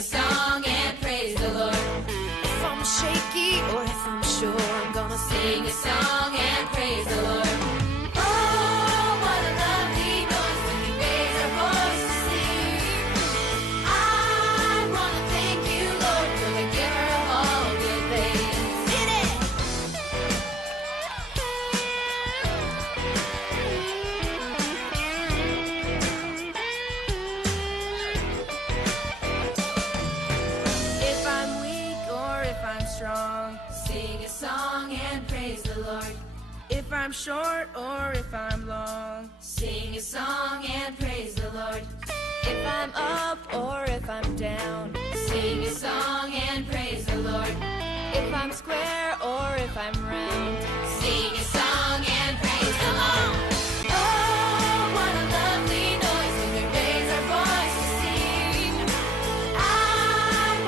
a song and praise the Lord. If I'm shaky or if I'm sure, I'm gonna sing a song and praise the Lord. Oh, what a lovely noise when we raise our voice to sing. I wanna thank you, Lord, you're the giver of all good things. Hit it! If I'm weak or if I'm strong, sing a song and praise the Lord. If I'm short or if I'm long, sing a song and praise the Lord. If I'm up or if I'm down, sing a song and praise the Lord. If I'm square or if I'm round, sing a song and praise the Lord. Oh, what a lovely noise when we raise our voice to sing. I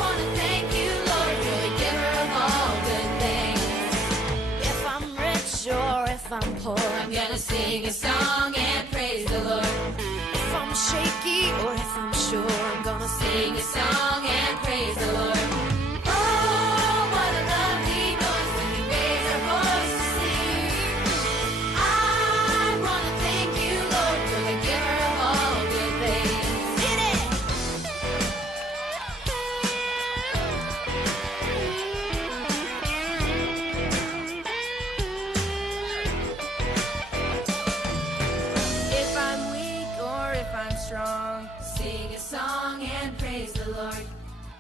wanna thank you, Lord, you're the giver of all good things. If I'm rich or if I'm poor, I'm gonna sing a song and praise the Lord. If I'm shaky or if I'm sure, I'm gonna sing a song and praise the Lord. Oh, what a lovely noise when we raise our voice to sing. I wanna thank you, Lord, you're the giver of all good things. Hit it! If I'm weak or if I'm strong, sing a song and praise the Lord.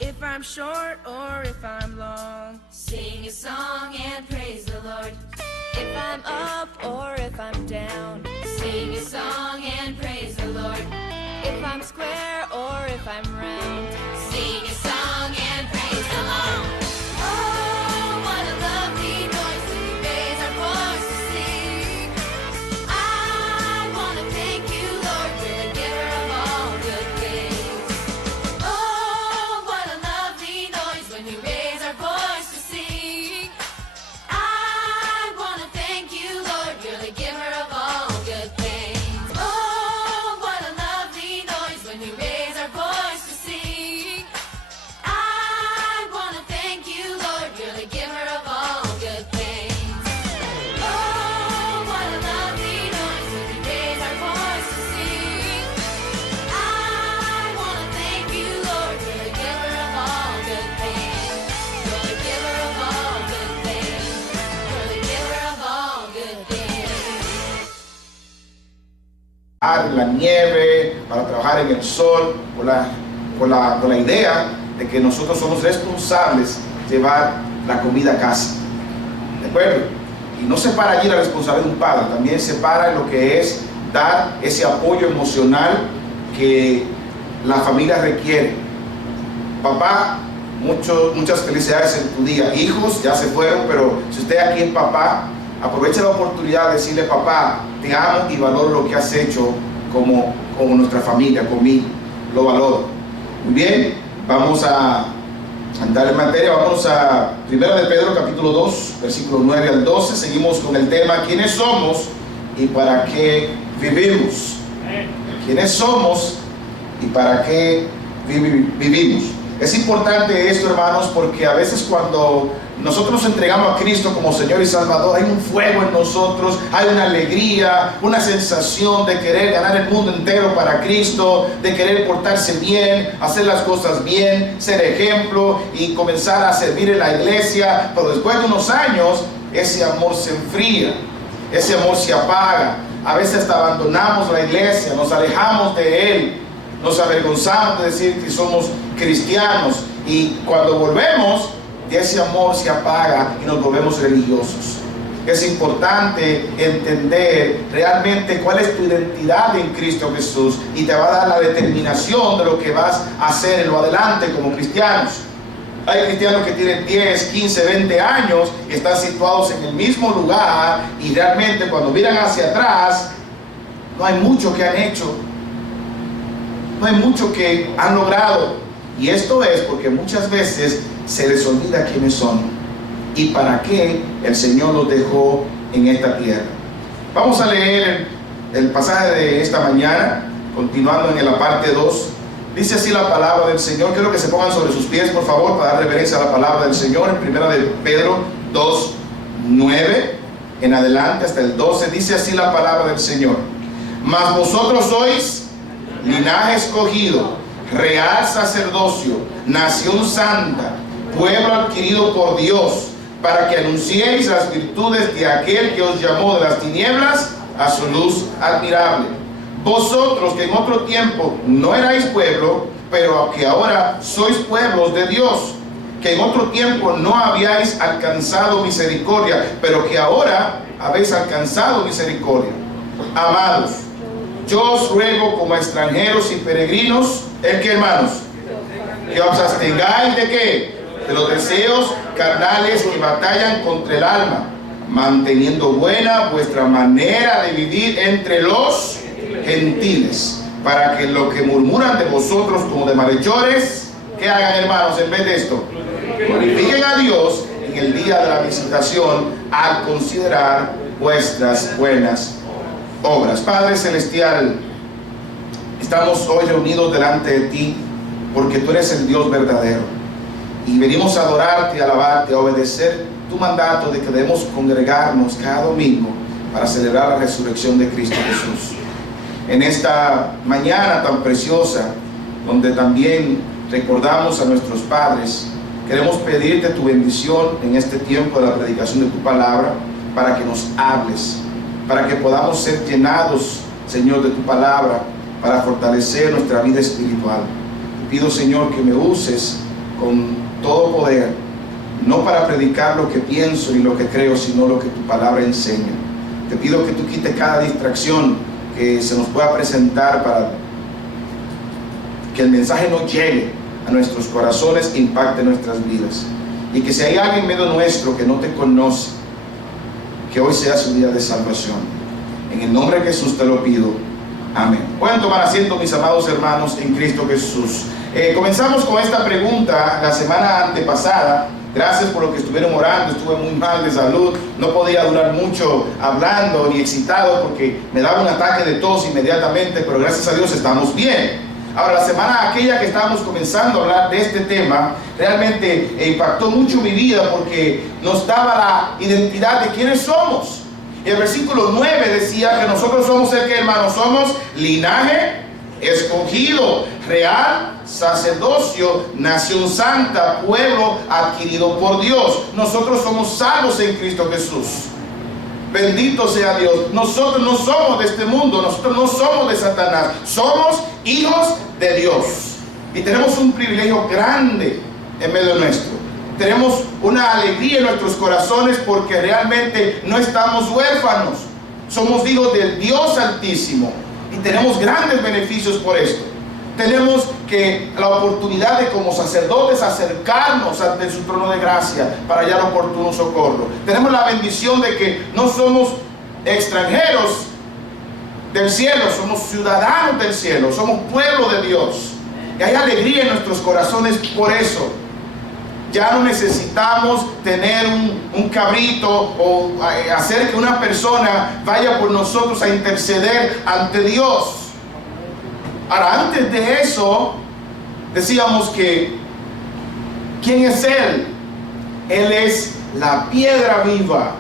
If I'm short or if I'm long, sing a song and praise the Lord. If I'm up or if I'm down, sing a song and praise the Lord. If I'm square or if I'm round, sing a song and praise the Lord. Oh, what a lovely noise when we raise our voice to sing. I wanna thank you, Lord, you're the giver of all good things. Oh, what a lovely noise when we raise our voice to sing. I wanna thank you, Lord, you're the giver of all good things. Oh, what a lovely noise when we raise our voice to sing. I wanna thank you, Lord, you're the giver of all good things. Oh, what a lovely noise when we raise our voice to sing. I wanna thank you, Lord, you're the giver of all good things. You're the giver of all good things. You're the giver of all good things. En la nieve, para trabajar en el sol, con la idea de que nosotros somos responsables de llevar la comida a casa. ¿De acuerdo? Y no se para allí la responsabilidad de un padre, también se para en lo que es dar ese apoyo emocional que la familia requiere. Papá, muchas felicidades en tu día. Hijos ya se fueron, pero si usted aquí es papá, aproveche la oportunidad de decirle: papá, te amo y valoro lo que has hecho como nuestra familia, conmigo, lo valoro. Muy bien, vamos a entrar en materia. Vamos a 1 de Pedro capítulo 2, versículos 9 al 12. Seguimos con el tema: ¿quiénes somos y para qué vivimos? ¿Quiénes somos y para qué vivimos? Es importante esto, hermanos, porque a veces cuando nosotros nos entregamos a Cristo como Señor y Salvador, hay un fuego en nosotros, hay una alegría, una sensación de querer ganar el mundo entero para Cristo, de querer portarse bien, hacer las cosas bien, ser ejemplo y comenzar a servir en la iglesia. Pero después de unos años, ese amor se enfría, ese amor se apaga. A veces hasta abandonamos la iglesia, nos alejamos de Él, nos avergonzamos de decir que somos cristianos, y cuando volvemos, ese amor se apaga y nos volvemos religiosos. Es importante entender realmente cuál es tu identidad en Cristo Jesús, y te va a dar la determinación de lo que vas a hacer en lo adelante como cristianos. Hay cristianos que tienen 10, 15, 20 años y están situados en el mismo lugar, y realmente cuando miran hacia atrás no hay mucho que han hecho, no hay mucho que han logrado. Y esto es porque muchas veces se les olvida quiénes son y para qué el Señor los dejó en esta tierra. Vamos a leer el pasaje de esta mañana, continuando en la parte 2 Dice así la palabra del Señor. Quiero que se pongan sobre sus pies, por favor, para dar reverencia a la palabra del Señor. En primera de Pedro 2, 9 en adelante hasta el 12, dice así la palabra del Señor. Mas vosotros sois linaje escogido, real sacerdocio, nación santa, pueblo adquirido por Dios, para que anunciéis las virtudes de aquel que os llamó de las tinieblas a su luz admirable. Vosotros que en otro tiempo no erais pueblo, pero que ahora sois pueblos de Dios, que en otro tiempo no habíais alcanzado misericordia, pero que ahora habéis alcanzado misericordia. Amados, yo os ruego como extranjeros y peregrinos, ¿el qué, hermanos? Que os abstengáis ¿de qué? De los deseos carnales que batallan contra el alma, manteniendo buena vuestra manera de vivir entre los gentiles, para que lo que murmuran de vosotros como de malhechores, ¿qué hagan, hermanos, en vez de esto? Glorifiquen a Dios en el día de la visitación al considerar vuestras buenas obras. Padre celestial, estamos hoy reunidos delante de ti porque tú eres el Dios verdadero y venimos a adorarte, a alabarte, a obedecer tu mandato de que debemos congregarnos cada domingo para celebrar la resurrección de Cristo Jesús. En esta mañana tan preciosa, donde también recordamos a nuestros padres, queremos pedirte tu bendición en este tiempo de la predicación de tu palabra, para que nos hables, para que podamos ser llenados, Señor, de tu palabra, para fortalecer nuestra vida espiritual. Te pido, Señor, que me uses con todo poder, no para predicar lo que pienso y lo que creo, sino lo que tu palabra enseña. Te pido que tú quites cada distracción que se nos pueda presentar para que el mensaje no llegue a nuestros corazones e impacte nuestras vidas. Y que si hay alguien en medio nuestro que no te conoce, que hoy sea su día de salvación. En el nombre de Jesús te lo pido. Amén. Pueden tomar asiento, mis amados hermanos en Cristo Jesús. Comenzamos con esta pregunta la semana antepasada. Gracias por lo que estuvieron orando. Estuve muy mal de salud, no podía durar mucho hablando ni excitado porque me daba un ataque de tos inmediatamente, pero gracias a Dios estamos bien. Ahora, la semana aquella que estábamos comenzando a hablar de este tema, realmente impactó mucho mi vida porque nos daba la identidad de quiénes somos. Y el versículo 9 decía que nosotros somos el que, hermanos, somos linaje escogido, real sacerdocio, nación santa, pueblo adquirido por Dios. Nosotros somos salvos en Cristo Jesús. Bendito sea Dios. Nosotros no somos de este mundo, nosotros no somos de Satanás, somos hijos de Dios. Y tenemos un privilegio grande en medio nuestro. Tenemos una alegría en nuestros corazones porque realmente no estamos huérfanos. Somos hijos del Dios Altísimo y tenemos grandes beneficios por esto. Tenemos que la oportunidad de como sacerdotes acercarnos ante su trono de gracia para hallar oportuno socorro. Tenemos la bendición de que no somos extranjeros del cielo, somos ciudadanos del cielo, somos pueblo de Dios. Y hay alegría en nuestros corazones por eso. Ya no necesitamos tener un cabrito o hacer que una persona vaya por nosotros a interceder ante Dios. Ahora, antes de eso, decíamos que ¿quién es Él? Él es la piedra viva.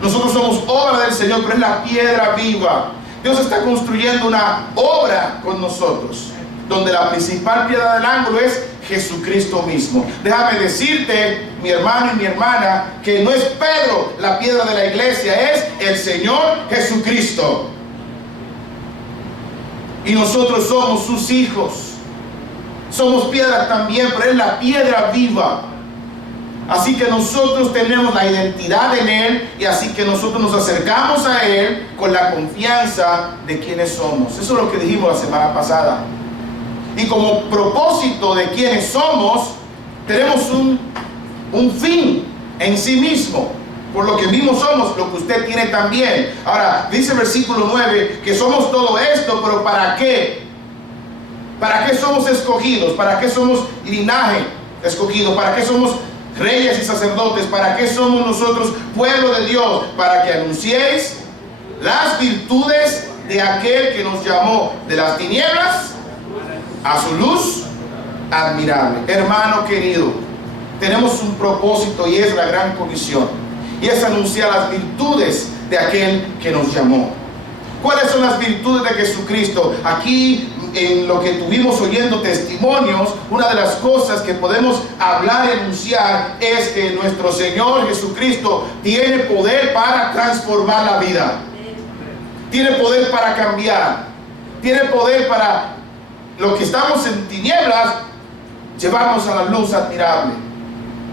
Nosotros somos obra del Señor, pero es la piedra viva. Dios está construyendo una obra con nosotros, donde la principal piedra del ángulo es Jesucristo mismo. Déjame decirte, mi hermano y mi hermana, que no es Pedro la piedra de la iglesia, es el Señor Jesucristo. Y nosotros somos sus hijos. Somos piedras también, pero es la piedra viva. Así que nosotros tenemos la identidad en Él y así que nosotros nos acercamos a Él con la confianza de quienes somos. Eso es lo que dijimos la semana pasada. Y como propósito de quienes somos, tenemos un fin en sí mismo. Por lo que mismo somos, lo que usted tiene también. Ahora, dice el versículo 9 que somos todo esto, pero ¿para qué? ¿Para qué somos escogidos? ¿Para qué somos linaje escogido? ¿Para qué somos reyes y sacerdotes? ¿Para qué somos nosotros pueblo de Dios? Para que anunciéis las virtudes de aquel que nos llamó de las tinieblas a su luz admirable. Hermano querido, tenemos un propósito y es la gran comisión, y es anunciar las virtudes de aquel que nos llamó. ¿Cuáles son las virtudes de Jesucristo? Aquí, en lo que tuvimos oyendo testimonios, una de las cosas que podemos hablar y anunciar es que nuestro Señor Jesucristo tiene poder para transformar la vida, tiene poder para cambiar, tiene poder para lo que estamos en tinieblas, llevarnos a la luz admirable.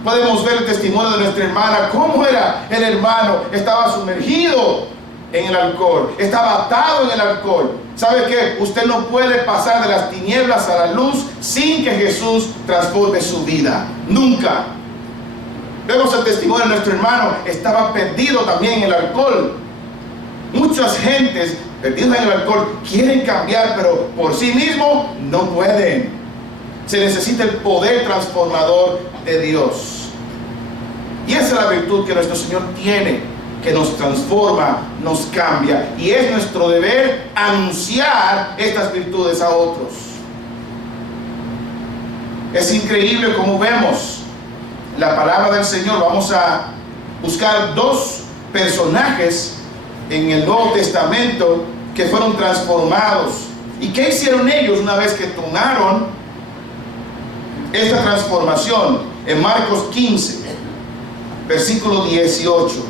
Podemos ver el testimonio de nuestra hermana, cómo era el hermano, estaba sumergido en el alcohol, estaba atado en el alcohol. ¿Sabe qué? Usted no puede pasar de las tinieblas a la luz sin que Jesús transforme su vida, nunca. Vemos el testimonio de nuestro hermano, estaba perdido también en el alcohol. Muchas gentes perdidas en el alcohol quieren cambiar, pero por sí mismos no pueden. Se necesita el poder transformador de Dios. Y esa es la virtud que nuestro Señor tiene, que nos transforma, nos cambia. Y es nuestro deber anunciar estas virtudes a otros. Es increíble como vemos la palabra del Señor. Vamos a buscar dos personajes en el Nuevo Testamento que fueron transformados. ¿Y qué hicieron ellos una vez que tomaron esta transformación? En Marcos 15, versículo 18.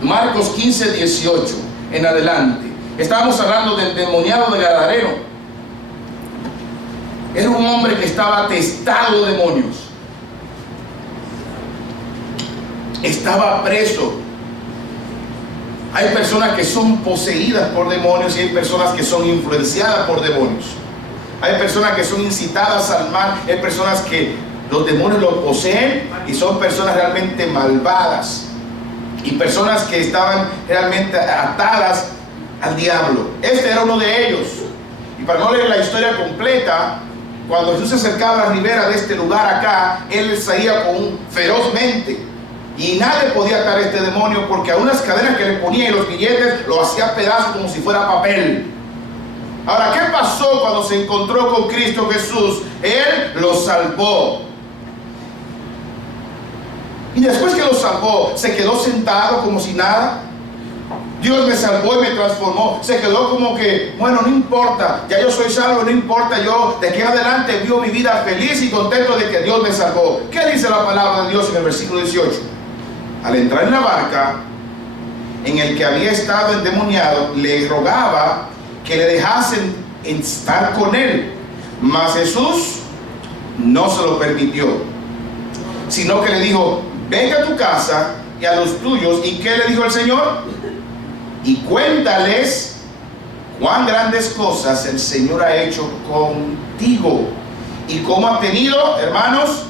Marcos 15, 18 en adelante. Estábamos hablando del endemoniado de Gadareno. Era un hombre que estaba atestado de demonios. Estaba preso. Hay personas que son poseídas por demonios y hay personas que son influenciadas por demonios. Hay personas que son incitadas al mal. Hay personas que los demonios los poseen y son personas realmente malvadas. Y personas que estaban realmente atadas al diablo. Este era uno de ellos. Y para no leer la historia completa, cuando Jesús se acercaba a la ribera de este lugar acá, él salía ferozmente. Y nadie podía atar a este demonio, porque a unas cadenas que le ponía y los billetes lo hacía pedazos como si fuera papel. Ahora, ¿qué pasó cuando se encontró con Cristo Jesús? Él lo salvó. Y después que lo salvó, se quedó sentado como si nada. Dios me salvó y me transformó. Se quedó como que, bueno, no importa, ya yo soy salvo, no importa, yo de aquí en adelante vivo mi vida feliz y contento de que Dios me salvó. ¿Qué dice la palabra de Dios en el versículo 18? Al entrar en la barca en el que había estado endemoniado, le rogaba que le dejasen estar con él. Mas Jesús no se lo permitió, sino que le dijo: vete a tu casa y a los tuyos. ¿Y qué le dijo el Señor? Y cuéntales cuán grandes cosas el Señor ha hecho contigo y cómo ha tenido, hermanos,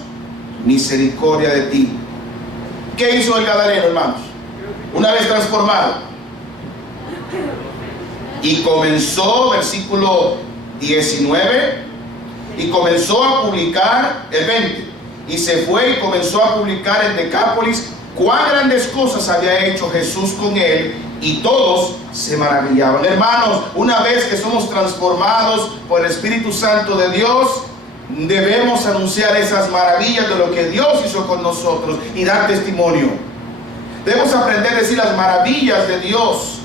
misericordia de ti. ¿Qué hizo el Gadareno, hermanos? Una vez transformado, y comenzó, versículo 19, y comenzó a publicar, el 20, y se fue y comenzó a publicar en Decápolis cuán grandes cosas había hecho Jesús con él, y todos se maravillaban. Hermanos, una vez que somos transformados por el Espíritu Santo de Dios, debemos anunciar esas maravillas de lo que Dios hizo con nosotros y dar testimonio. Debemos aprender a decir las maravillas de Dios,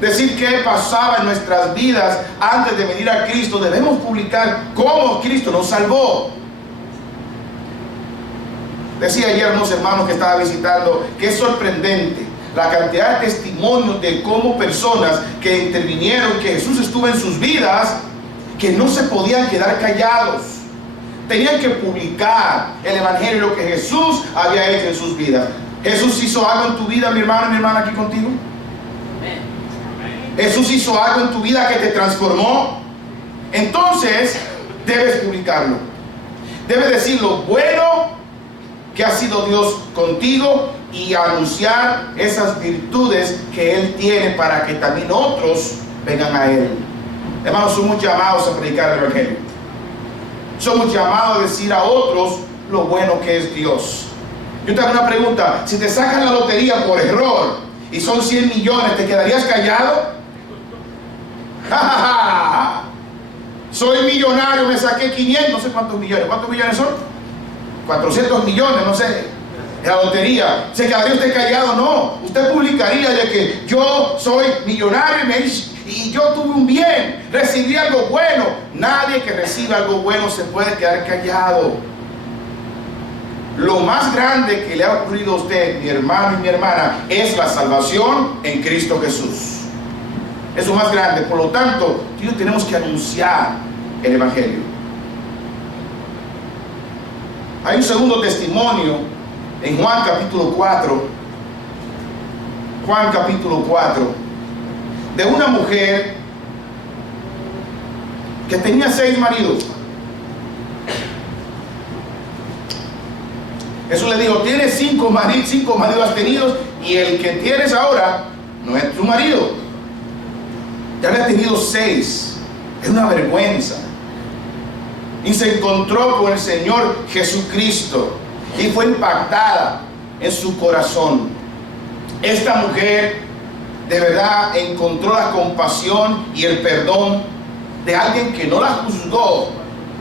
decir qué pasaba en nuestras vidas antes de venir a Cristo. Debemos publicar cómo Cristo nos salvó. Decía ayer unos hermanos que estaba visitando que es sorprendente la cantidad de testimonios de cómo personas que intervinieron, que Jesús estuvo en sus vidas, que no se podían quedar callados. Tenían que publicar el evangelio, lo que Jesús había hecho en sus vidas. Jesús hizo algo en tu vida, mi hermano y mi hermana, aquí contigo. Jesús hizo algo en tu vida que te transformó. Entonces debes publicarlo. Debes decir lo bueno que ha sido Dios contigo y anunciar esas virtudes que Él tiene para que también otros vengan a Él. Hermanos, somos llamados a predicar el evangelio. Somos llamados a decir a otros lo bueno que es Dios. Yo te hago una pregunta: si te sacan la lotería por error y son 100 millones, ¿te quedarías callado? Soy millonario, me saqué 500, no sé cuántos millones. ¿Cuántos millones son? 400 millones, no sé. La lotería. ¿Se quedaría usted callado? No. Usted publicaría de que yo soy millonario y yo tuve un bien, recibí algo bueno. Nadie que reciba algo bueno se puede quedar callado. Lo más grande que le ha ocurrido a usted, mi hermano y mi hermana, es la salvación en Cristo Jesús. Es lo más grande. Por lo tanto, tú tenemos que anunciar el Evangelio. Hay un segundo testimonio en Juan capítulo 4. Juan capítulo 4. De una mujer que tenía 6 maridos. Jesús le dijo, tienes 5 maridos has tenido, y el que tienes ahora no es tu marido. Ya había tenido 6. Es una vergüenza. Y se encontró con el Señor Jesucristo y fue impactada en su corazón. Esta mujer de verdad encontró la compasión y el perdón de alguien que no la juzgó,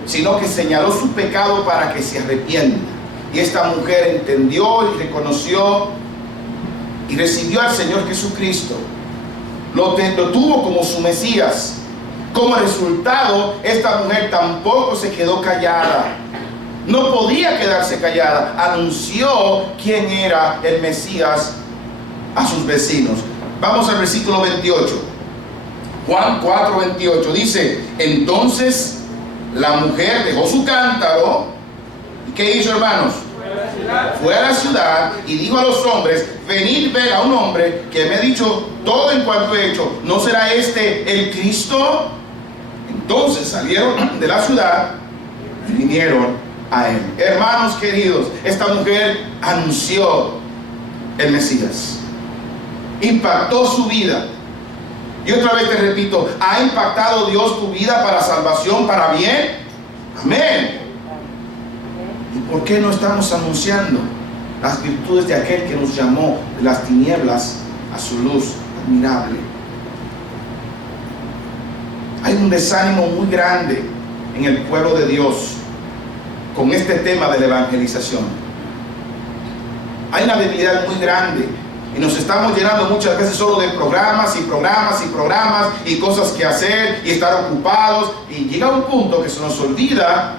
sino que señaló su pecado para que se arrepienta. Y esta mujer entendió y reconoció y recibió al Señor Jesucristo. Lo tuvo como su Mesías. Como resultado, esta mujer tampoco se quedó callada. No podía quedarse callada. Anunció quién era el Mesías a sus vecinos. Vamos al versículo 28. Juan 4, 28 dice: entonces la mujer dejó su cántaro. ¿Y qué hizo, hermanos? Fue a la ciudad y dijo a los hombres: venid ver a un hombre que me ha dicho todo en cuanto he hecho. ¿No será este el Cristo? Entonces salieron de la ciudad y vinieron a él. Hermanos queridos, esta mujer anunció el Mesías. Impactó su vida. Y otra vez te repito, ¿ha impactado Dios tu vida para salvación, para bien? Amén. ¿Y por qué no estamos anunciando las virtudes de aquel que nos llamó de las tinieblas a su luz admirable? Hay un desánimo muy grande en el pueblo de Dios con este tema de la evangelización. Hay una debilidad muy grande y nos estamos llenando muchas veces solo de programas y programas y programas y cosas que hacer y estar ocupados, y llega un punto que se nos olvida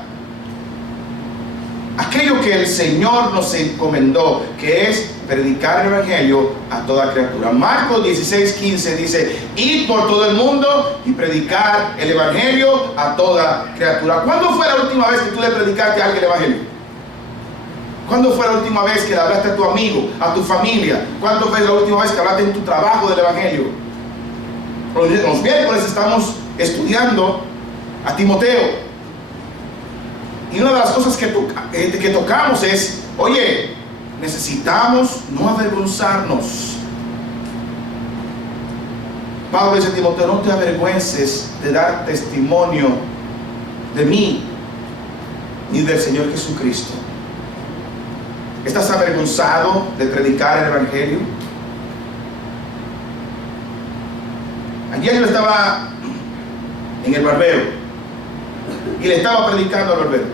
aquello que el Señor nos encomendó, que es predicar el Evangelio a toda criatura. Marcos 16:15 dice: id por todo el mundo y predicar el Evangelio a toda criatura. ¿Cuándo fue la última vez que tú le predicaste a alguien el Evangelio? ¿Cuándo fue la última vez que le hablaste a tu amigo, a tu familia? ¿Cuándo fue la última vez que hablaste en tu trabajo del Evangelio? Los miércoles estamos estudiando a Timoteo. Y una de las cosas que tocamos es: oye, necesitamos no avergonzarnos. Pablo dice a Timoteo: no te avergüences de dar testimonio de mí ni del Señor Jesucristo. ¿Estás avergonzado de predicar el Evangelio? Ayer yo estaba en el barbero y le estaba predicando al barbero.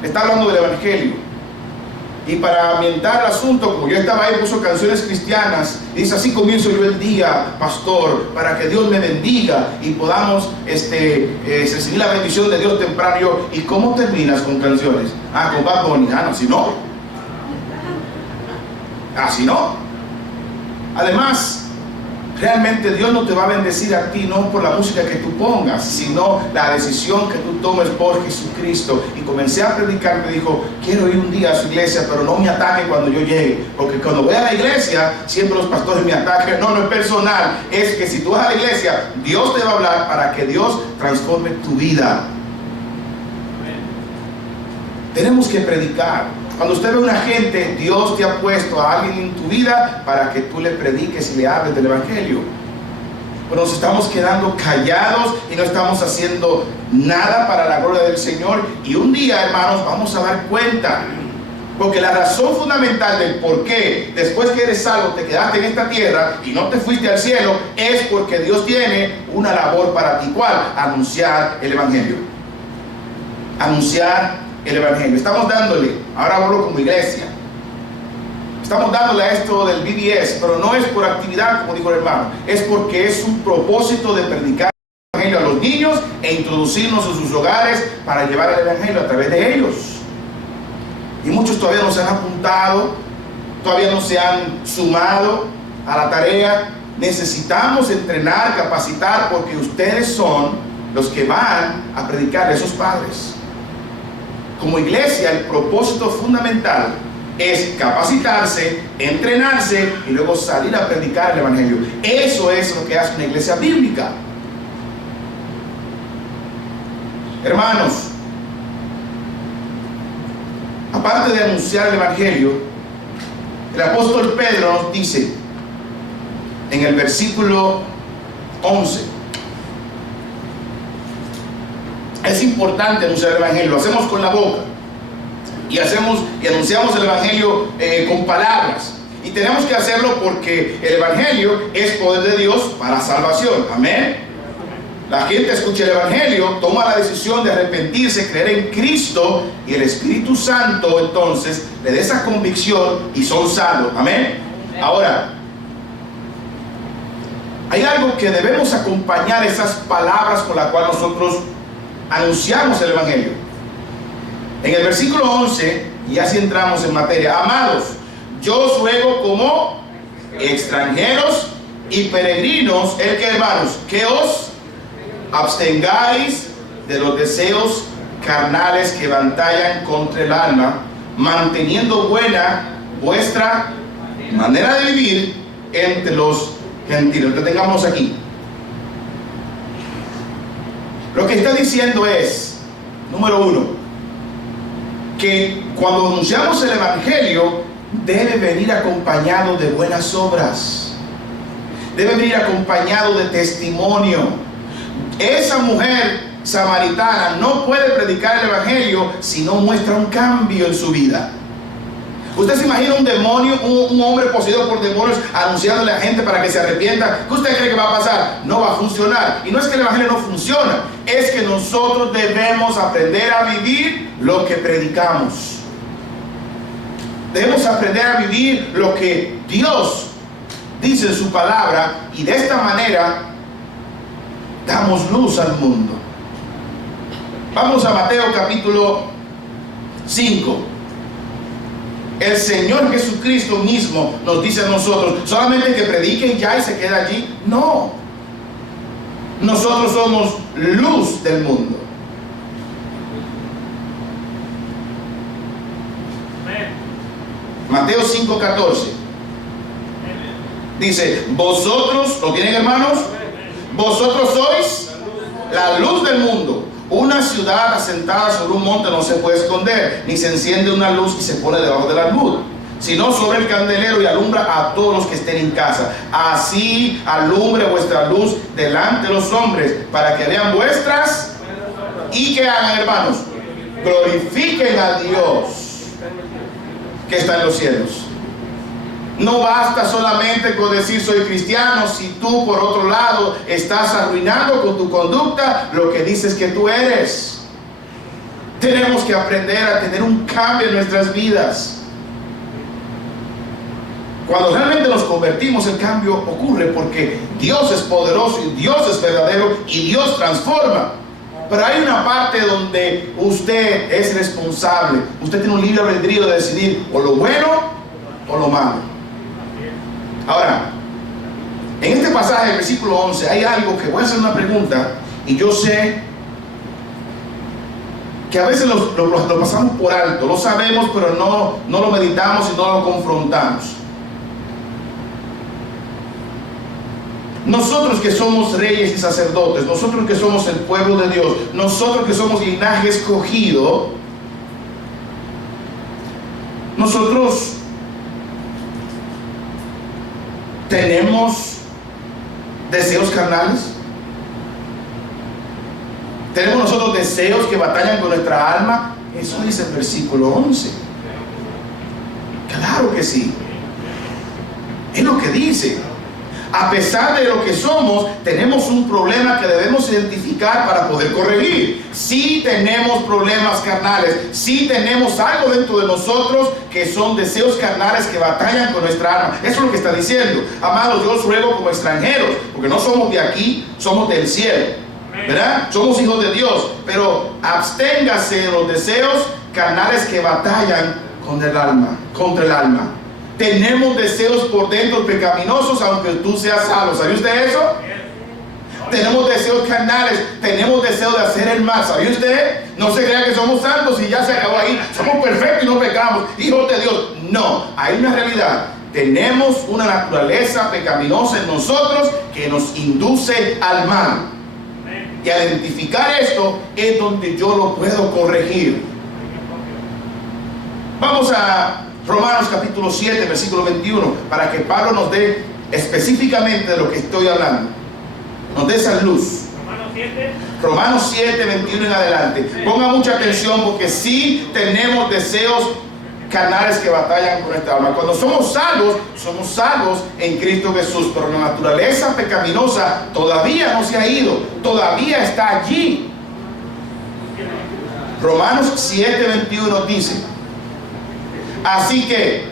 Le estaba hablando del Evangelio. Y para ambientar el asunto, como yo estaba ahí, puso canciones cristianas. Y dice: así comienzo yo el día, pastor, para que Dios me bendiga y podamos recibir la bendición de Dios temprano. ¿Y cómo terminas con canciones? Con Bad Bunny. No, así no. Así no. Además, realmente Dios no te va a bendecir a ti no por la música que tú pongas, sino la decisión que tú tomes por Jesucristo. Y comencé a predicar. Me dijo: quiero ir un día a su iglesia, pero no me ataque cuando yo llegue, porque cuando voy a la iglesia siempre los pastores me atacan. No es personal, es que si tú vas a la iglesia, Dios te va a hablar para que Dios transforme tu vida. Tenemos que predicar. Cuando usted ve a una gente, Dios te ha puesto a alguien en tu vida para que tú le prediques y le hables del Evangelio. Pero nos estamos quedando callados y no estamos haciendo nada para la gloria del Señor. Y un día, hermanos, vamos a dar cuenta Porque la razón fundamental del por qué después que eres salvo te quedaste en esta tierra y no te fuiste al cielo es porque Dios tiene una labor para ti. ¿Cuál? Anunciar el Evangelio. Anunciar el Evangelio. Estamos dándole, ahora hablo como iglesia, estamos dándole a esto del BBS, pero no es por actividad, como dijo el hermano, es porque es un propósito de predicar el Evangelio a los niños e introducirnos en sus hogares para llevar el Evangelio a través de ellos. Y muchos todavía no se han apuntado, todavía no se han sumado a la tarea. Necesitamos entrenar, capacitar, porque ustedes son los que van a predicar a esos padres. Como iglesia, el propósito fundamental es capacitarse, entrenarse y luego salir a predicar el Evangelio. Eso es lo que hace una iglesia bíblica. Hermanos, aparte de anunciar el Evangelio, el apóstol Pedro nos dice en el versículo 11, es importante anunciar el Evangelio. Lo hacemos con la boca y anunciamos el Evangelio con palabras, y tenemos que hacerlo porque el Evangelio es poder de Dios para salvación. Amén. La gente escucha el Evangelio, toma la decisión de arrepentirse, creer en Cristo, y el Espíritu Santo entonces le da esa convicción y son salvos. Amén. Ahora, hay algo que debemos acompañar esas palabras con las cuales nosotros anunciamos el Evangelio. En el versículo 11, y así entramos en materia: amados, yo os ruego como extranjeros y peregrinos, el que, hermanos, que os abstengáis de los deseos carnales que batallan contra el alma, manteniendo buena vuestra manera de vivir entre los gentiles. Lo tengamos aquí. Lo que está diciendo es, número uno, que cuando anunciamos el Evangelio debe venir acompañado de buenas obras, debe venir acompañado de testimonio. Esa mujer samaritana no puede predicar el Evangelio si no muestra un cambio en su vida. ¿Usted se imagina un demonio, un hombre poseído por demonios anunciándole a la gente para que se arrepienta? ¿Qué usted cree que va a pasar? No va a funcionar. Y no es que el Evangelio no funciona, es que nosotros debemos aprender a vivir lo que predicamos. Debemos aprender a vivir lo que Dios dice en su palabra, y de esta manera damos luz al mundo. Vamos a Mateo capítulo 5. El Señor Jesucristo mismo nos dice a nosotros, solamente que prediquen ya y se queda allí. No, nosotros somos luz del mundo. Mateo 5:14 dice: vosotros, ¿lo tienen, hermanos? Vosotros sois la luz del mundo. Una ciudad asentada sobre un monte no se puede esconder, ni se enciende una luz y se pone debajo de la luz, sino sobre el candelero, y alumbra a todos los que estén en casa. Así alumbre vuestra luz delante de los hombres, para que vean vuestras y que hagan, hermanos, glorifiquen a Dios que está en los cielos. No basta solamente con decir soy cristiano si tú, por otro lado, estás arruinando con tu conducta lo que dices que tú eres. Tenemos que aprender a tener un cambio en nuestras vidas. Cuando realmente nos convertimos, el cambio ocurre porque Dios es poderoso y Dios es verdadero y Dios transforma. Pero hay una parte donde usted es responsable. Usted tiene un libre albedrío de decidir o lo bueno o lo malo. Ahora, en este pasaje del versículo 11 hay algo que voy a hacer una pregunta, y yo sé que a veces lo pasamos por alto, lo sabemos, pero no lo meditamos y no lo confrontamos. Nosotros que somos reyes y sacerdotes, nosotros que somos el pueblo de Dios, nosotros que somos linaje escogido, nosotros ¿tenemos deseos carnales? ¿Tenemos nosotros deseos que batallan con nuestra alma? Eso dice el versículo 11. Claro que sí. Es lo que dice. A pesar de lo que somos, tenemos un problema que debemos identificar para poder corregir. Sí tenemos problemas carnales, sí tenemos algo dentro de nosotros que son deseos carnales que batallan con nuestra alma. Eso es lo que está diciendo. Amados, yo os ruego como extranjeros, porque no somos de aquí, somos del cielo, ¿verdad? Somos hijos de Dios, pero absténgase de los deseos carnales que batallan contra el alma. Tenemos deseos por dentro pecaminosos, aunque tú seas salvo. ¿Sabía usted eso? Tenemos deseos carnales, tenemos deseo de hacer el mal. ¿Sabía usted? No se crea que somos santos y ya se acabó ahí. Somos perfectos y no pecamos, hijos de Dios. No, hay una realidad. Tenemos una naturaleza pecaminosa en nosotros que nos induce al mal. Y al identificar esto es donde yo lo puedo corregir. Vamos a Romanos capítulo 7, versículo 21, para que Pablo nos dé específicamente de lo que estoy hablando. Nos dé esa luz. Romanos 7, 21 en adelante. Ponga mucha atención porque sí tenemos deseos carnales que batallan con nuestra alma. Cuando somos salvos en Cristo Jesús, pero la naturaleza pecaminosa todavía no se ha ido, todavía está allí. Romanos 7, 21 dice: así que,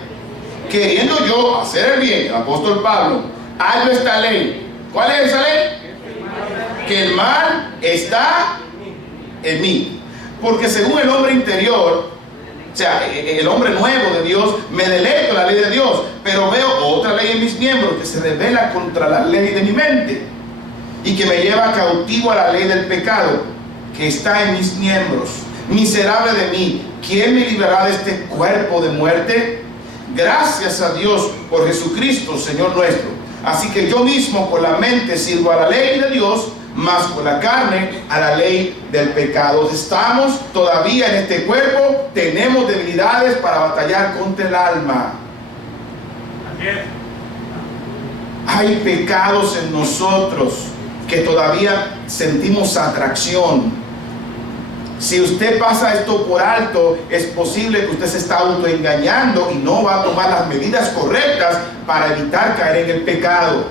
queriendo yo hacer el bien, el apóstol Pablo, hallo esta ley. ¿Cuál es esa ley? Que el mal está en mí. Porque según el hombre interior, o sea, el hombre nuevo de Dios, me deleito en la ley de Dios, pero veo otra ley en mis miembros que se revela contra la ley de mi mente y que me lleva cautivo a la ley del pecado que está en mis miembros. Miserable de mí, ¿quién me librará de este cuerpo de muerte? Gracias a Dios por Jesucristo, Señor nuestro. Así que yo mismo con la mente sirvo a la ley de Dios, más con la carne a la ley del pecado. Estamos todavía en este cuerpo, tenemos debilidades para batallar contra el alma. Hay pecados en nosotros que todavía sentimos atracción. Si usted pasa esto por alto, es posible que usted se está autoengañando y no va a tomar las medidas correctas para evitar caer en el pecado.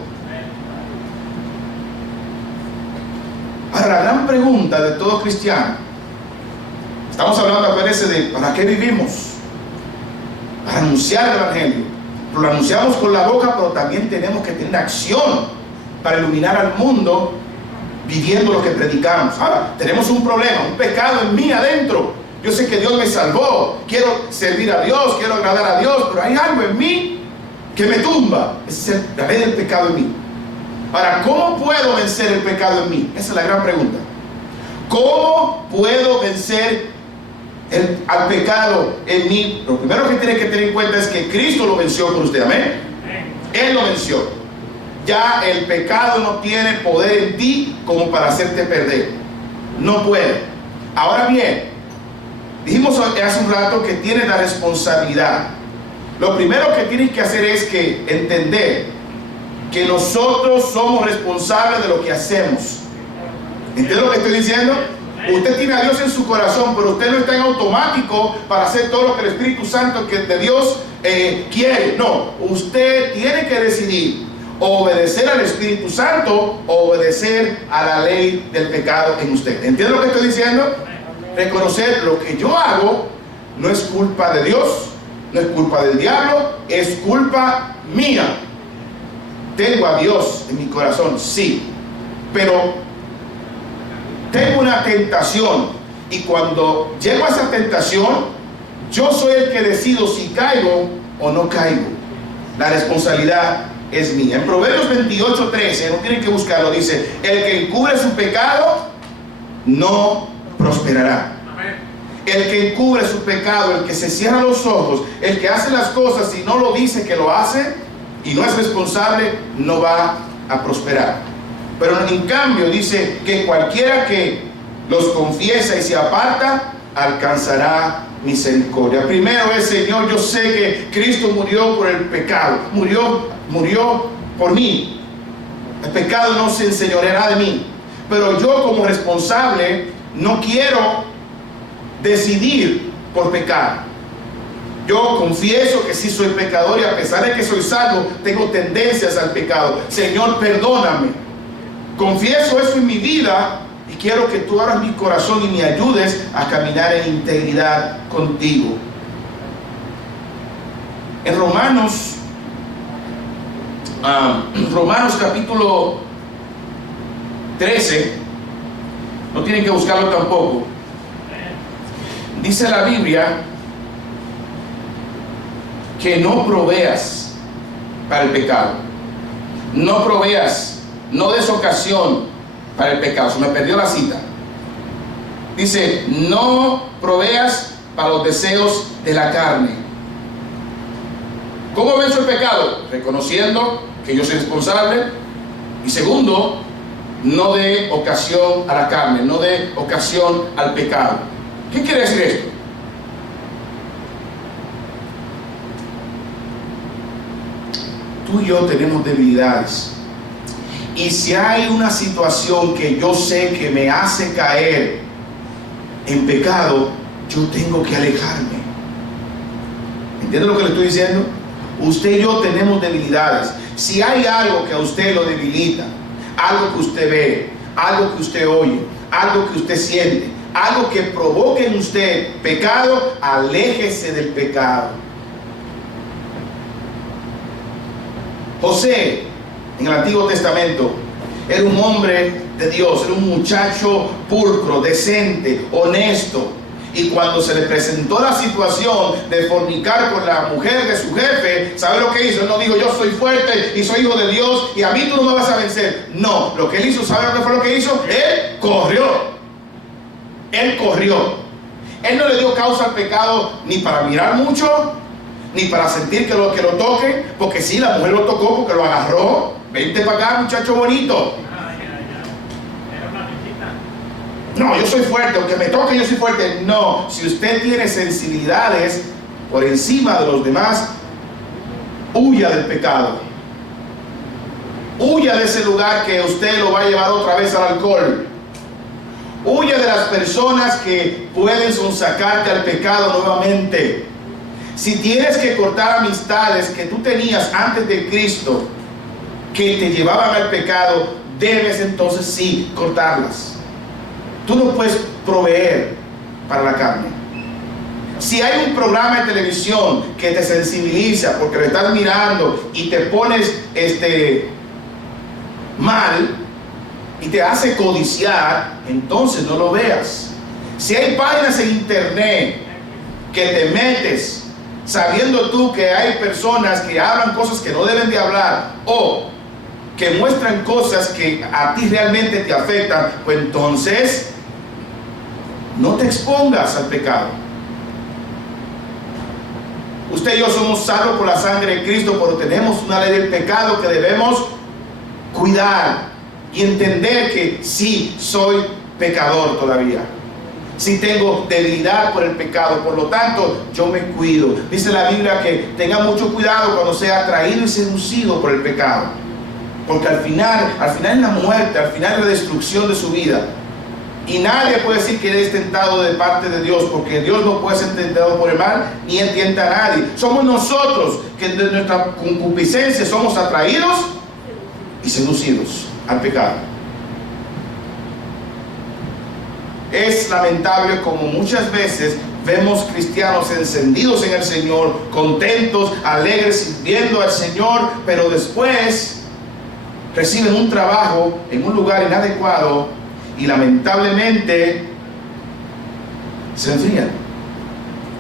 Ahora, la gran pregunta de todo cristiano, estamos hablando, acuérdense, de ¿para qué vivimos? Para anunciar el evangelio. Lo anunciamos con la boca, pero también tenemos que tener acción para iluminar al mundo viviendo lo que predicamos. Ahora, tenemos un problema, un pecado en mí adentro. Yo sé que Dios me salvó, quiero servir a Dios, quiero agradar a Dios, pero hay algo en mí que me tumba. Esa es la ley del pecado en mí. Ahora, ¿cómo puedo vencer el pecado en mí? Esa es la gran pregunta. ¿Cómo puedo vencer al pecado en mí? Lo primero que tiene que tener en cuenta es que Cristo lo venció por usted. Amén. Él lo venció. Ya el pecado no tiene poder en ti como para hacerte perder. No puede. Ahora bien, dijimos hace un rato que tienes la responsabilidad. Lo primero que tienes que hacer es que entender que nosotros somos responsables de lo que hacemos. ¿Entiendes lo que estoy diciendo? Usted tiene a Dios en su corazón, pero usted no está en automático para hacer todo lo que el Espíritu Santo de Dios quiere. No, usted tiene que decidir obedecer al Espíritu Santo o obedecer a la ley del pecado en usted. ¿Entiende lo que estoy diciendo? Reconocer lo que yo hago no es culpa de Dios, no es culpa del diablo, es culpa mía. Tengo a Dios en mi corazón, sí, pero tengo una tentación y cuando llego a esa tentación, yo soy el que decido si caigo o no caigo. La responsabilidad es mía. En Proverbios 28:13, no tienen que buscarlo, dice: el que encubre su pecado no prosperará. El que encubre su pecado, el que se cierra los ojos, el que hace las cosas y no lo dice que lo hace y no es responsable, no va a prosperar. Pero en cambio dice que cualquiera que los confiesa y se aparta, alcanzará misericordia. Primero es: Señor, yo sé que Cristo murió por el pecado, murió por mí. El pecado no se enseñoreará de mí, pero yo como responsable no quiero decidir por pecar. Yo confieso que sí soy pecador y a pesar de que soy salvo, tengo tendencias al pecado. Señor, perdóname. Confieso eso en mi vida y quiero que tú abras mi corazón y me ayudes a caminar en integridad contigo. En Romanos capítulo 13, no tienen que buscarlo tampoco, dice la Biblia que no proveas para el pecado, no proveas, no des ocasión para el pecado. Se me perdió la cita. Dice, no proveas para los deseos de la carne. ¿Cómo venzo el pecado? Reconociendo que yo soy responsable. Y segundo, no dé ocasión a la carne, no dé ocasión al pecado. ¿Qué quiere decir esto? Tú y yo tenemos debilidades. Y si hay una situación que yo sé que me hace caer en pecado, yo tengo que alejarme. ¿Entiende lo que le estoy diciendo? Usted y yo tenemos debilidades. Si hay algo que a usted lo debilita, algo que usted ve, algo que usted oye, algo que usted siente, algo que provoque en usted pecado, aléjese del pecado. José, en el Antiguo Testamento, era un hombre de Dios, era un muchacho pulcro, decente, honesto. Y cuando se le presentó la situación de fornicar con la mujer de su jefe, ¿sabe lo que hizo? Él no dijo, yo soy fuerte y soy hijo de Dios y a mí tú no me vas a vencer. No, lo que él hizo, ¿sabe qué fue lo que hizo? Él corrió. Él corrió. Él no le dio causa al pecado ni para mirar mucho, ni para sentir que lo toque, porque sí, la mujer lo tocó porque lo agarró. Vente para acá, muchacho bonito. No, yo soy fuerte, aunque me toque yo soy fuerte. No, si usted tiene sensibilidades por encima de los demás, huya del pecado. Huya de ese lugar que usted lo va a llevar otra vez al alcohol. Huya de las personas que pueden sonsacarte al pecado nuevamente. Si tienes que cortar amistades que tú tenías antes de Cristo, que te llevaban al pecado, debes entonces sí cortarlas. Tú no puedes proveer para la carne. Si hay un programa de televisión que te sensibiliza porque lo estás mirando y te pones mal y te hace codiciar, entonces no lo veas. Si hay páginas en internet que te metes sabiendo tú que hay personas que hablan cosas que no deben de hablar o que muestran cosas que a ti realmente te afectan, pues entonces no te expongas al pecado. Usted y yo somos salvos por la sangre de Cristo, pero tenemos una ley del pecado que debemos cuidar y entender que sí soy pecador todavía. Sí tengo debilidad por el pecado, por lo tanto yo me cuido. Dice la Biblia que tenga mucho cuidado cuando sea atraído y seducido por el pecado, porque al final es la muerte, al final es la destrucción de su vida. Y nadie puede decir que es tentado de parte de Dios, porque Dios no puede ser tentado por el mal, ni Él tienta a nadie. Somos nosotros que de nuestra concupiscencia somos atraídos y seducidos al pecado. Es lamentable como muchas veces vemos cristianos encendidos en el Señor, contentos, alegres, sirviendo al Señor, pero después reciben un trabajo en un lugar inadecuado y lamentablemente se enfrían,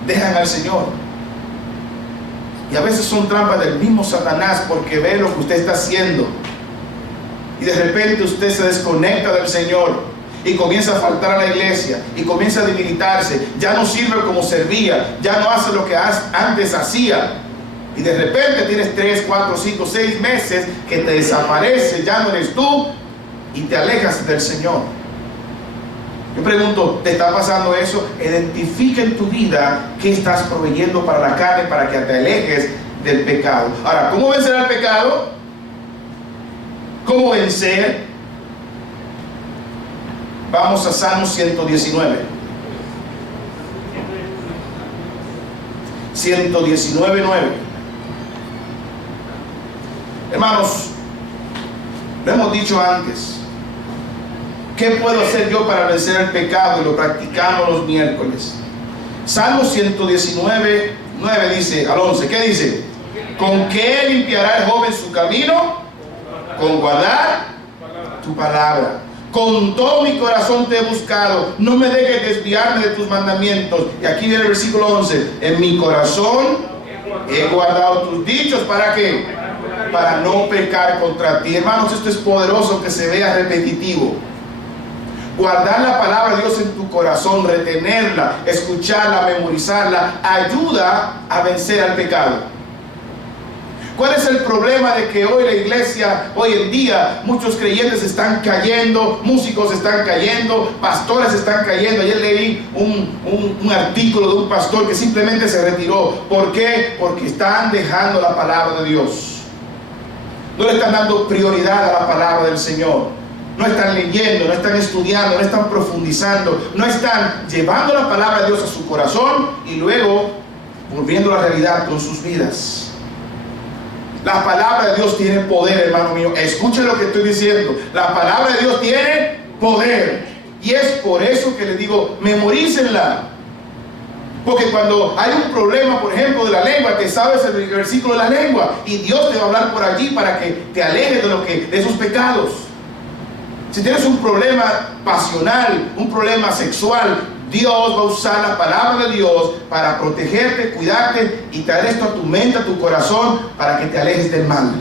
dejan al Señor. Y a veces son trampas del mismo Satanás, porque ve lo que usted está haciendo y de repente usted se desconecta del Señor y comienza a faltar a la iglesia y comienza a debilitarse, ya no sirve como servía, ya no hace lo que antes hacía, y de repente tienes 3, 4, 5, 6 meses que te desaparece, ya no eres tú y te alejas del Señor. Yo pregunto, ¿te está pasando eso? Identifica en tu vida qué estás proveyendo para la carne, para que te alejes del pecado. Ahora, ¿cómo vencer al pecado? ¿Cómo vencer? Vamos a Salmo 119. 119:9. Hermanos, lo hemos dicho antes. ¿Qué puedo hacer yo para vencer el pecado? Y lo practicamos los miércoles. Salmo 119:9 dice al 11. ¿Qué dice? ¿Con qué limpiará el joven su camino? Con guardar tu palabra. Con todo mi corazón te he buscado, no me dejes desviarme de tus mandamientos. Y aquí viene el versículo 11. En mi corazón he guardado tus dichos. ¿Para qué? Para no pecar contra ti. Hermanos, esto es poderoso, que se vea repetitivo. Guardar la palabra de Dios en tu corazón, retenerla, escucharla, memorizarla, ayuda a vencer al pecado. ¿Cuál es el problema de que hoy la iglesia, hoy en día, muchos creyentes están cayendo, músicos están cayendo, pastores están cayendo? Ayer leí un artículo de un pastor que simplemente se retiró. ¿Por qué? Porque están dejando la palabra de Dios. No le están dando prioridad a la palabra del Señor. No están leyendo, no están estudiando, no están profundizando, no están llevando la palabra de Dios a su corazón y luego volviendo a la realidad con sus vidas. La palabra de Dios tiene poder, hermano mío. Escuchen lo que estoy diciendo. La palabra de Dios tiene poder. Y es por eso que les digo, memorícenla. Porque cuando hay un problema, por ejemplo, de la lengua, te sabes el versículo de la lengua. Y Dios te va a hablar por allí para que te alejes de esos pecados. Si tienes un problema pasional, un problema sexual, Dios va a usar la palabra de Dios para protegerte, cuidarte y traer esto a tu mente, a tu corazón, para que te alejes del mal.